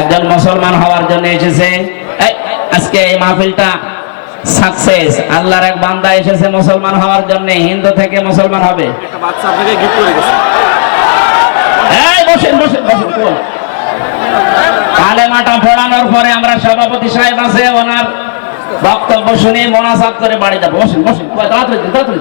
একজন মুসলমান হওয়ার জন্য এসেছে। আজকে এই মাহফিলটা সাকসেস আল্লাহর এক বান্দা এসেছে মুসলমান হওয়ার জন্য। হিন্দু থেকে মুসলমান হবে। একটা বাচ্চা আপনাকে গিফট করে গেছে। এই বসেন বসেন বসেন বল। কালেমাটা পড়ানোর পরে আমরা সভাপতি সাহেব আছে ওনার বক্তব্য শুনে মোনাজাত করে বাড়ি যাব। বসেন বসেন তাড়াতাড়ি দিন, তাড়াতাড়ি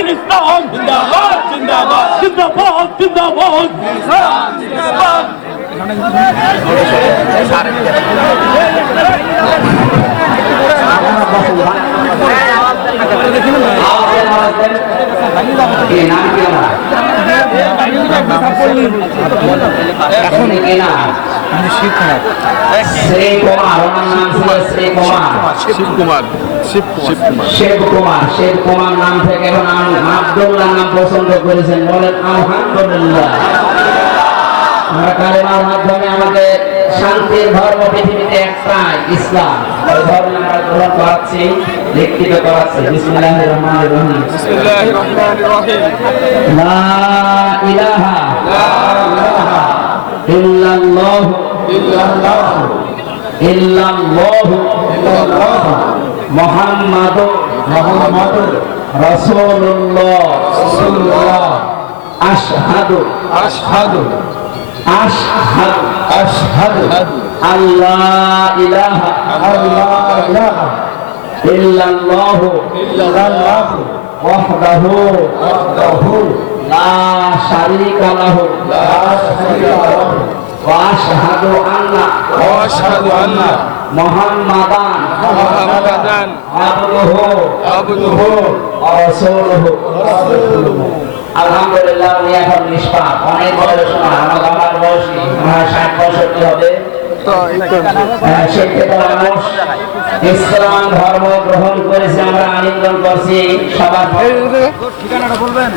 Pakistan Zindabad Zindabad Zindabad Zindabad Zindabad நாளைக்கு এখন নাম? থেকে এখন আব্দুল্লাহ নাম পছন্দ করেছেন। বলেন আলহামদুলিল্লাহ। আমরা কালেমার মাধ্যমে আমাদের শান্তির ধর্ম পৃথিবীতে একটাই ইসলাম। আমরা গ্রহণ করাচ্ছি বিসমিল্লাহির রহমানির রহিম বিসমিল্লাহির রহমানির রহিম লা ইলাহা ইল্লাল্লাহ ইল্লাল্লাহ ইল্লাল্লাহ মুহাম্মাদুর মুহাম্মাদুর রাসূলুল্লাহ রাসূলুল্লাহ আশহাদু আশহাদু আশহাদু আশহাদু আল্লাহ ইলাহা আল্লাহ ইলাহা ইল্লাল্লাহ ইল্লাল্লাহ ওয়াহদাহু ওয়াহদাহু লা শারীকা লাহু লা শারীকা লাহু ওয়া আশহাদু আন্না ওয়া আশহাদু আন্না মুহাম্মাদান মুহাম্মাদান আবদুহু আবদুহু ওয়া রাসূলুহু আলহামদুলিল্লাহ উনি এখন নিষ্পাপ অনেক আমার ষাট পঁয়ষট্টি হবে। মানুষ। ইসলাম ধর্ম গ্রহণ করেছে আমরা আলিঙ্গন করছি সবার ঠিকানাটা বলবেন?